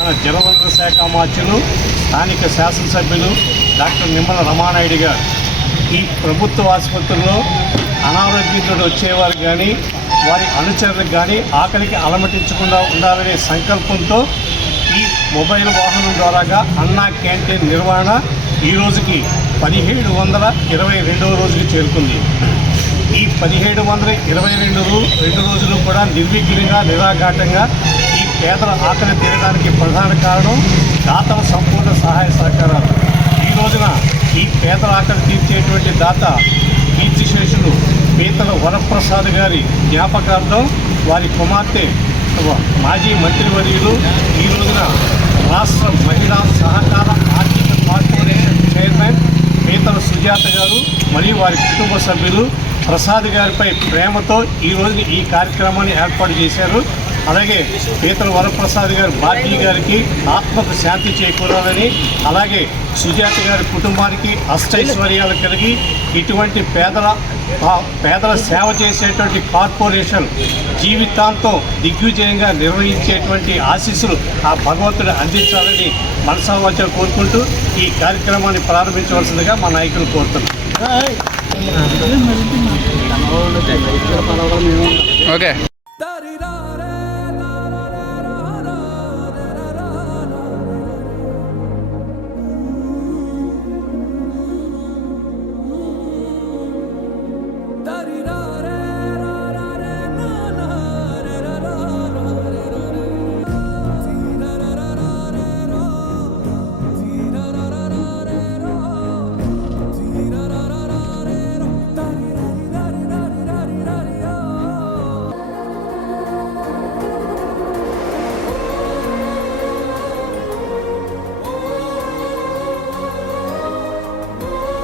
మన జలవనరుల శాఖ మార్చులు స్థానిక శాసనసభ్యులు డాక్టర్ నిమ్మల రమానాయుడు గారు ఈ ప్రభుత్వ ఆసుపత్రుల్లో అనారోగ్యంతో వచ్చేవారు కానీ వారి అనుచరులకు కానీ ఆకలికి అలమటించకుండా ఉండాలనే సంకల్పంతో ఈ మొబైల్ వాహనం ద్వారాగా అన్నా క్యాంటీన్ నిర్వహణ ఈ రోజుకి 1722వ రోజుకి చేరుకుంది. ఈ 1722 రోజులు కూడా నిర్విఘ్నంగా నిరాఘాటంగా ఈ పేదల ఆకలి తీరడానికి ప్రధాన కారణం దాతల సంపూర్ణ సహాయ సహకారాలు. ఈ రోజున ఈ పేదల ఆకలి తీర్చేటువంటి దాత కీర్తిశేషులు పీతల వరప్రసాద్ గారి జ్ఞాపకార్థం వారి కుమార్తె మాజీ మంత్రివర్యులు ఈ రోజున రాష్ట్ర మహిళా సహకార ఆర్థిక కార్పొరేషన్ చైర్మన్ పీతల సుజాత గారు మరియు వారి కుటుంబ సభ్యులు ప్రసాద్ గారిపై ప్రేమతో ఈ రోజున ఈ కార్యక్రమాన్ని ఏర్పాటు చేశారు. అలాగే పీతల వరప్రసాద్ గారు బాధ్య గారికి ఆత్మకు శాంతి చేకూరాలని, అలాగే సుజాత గారి కుటుంబానికి అష్టైశ్వర్యాలు కలిగి ఇటువంటి పేదల సేవ చేసేటువంటి కార్పొరేషన్ జీవితాంతం దిగ్విజయంగా నిర్వహించేటువంటి ఆశీస్సులు ఆ భగవంతుడు అందించాలని మనసావాచ కోరుకుంటూ ఈ కార్యక్రమాన్ని ప్రారంభించవలసిందిగా మా నాయకులు కోరుతున్నాం. ఓకే.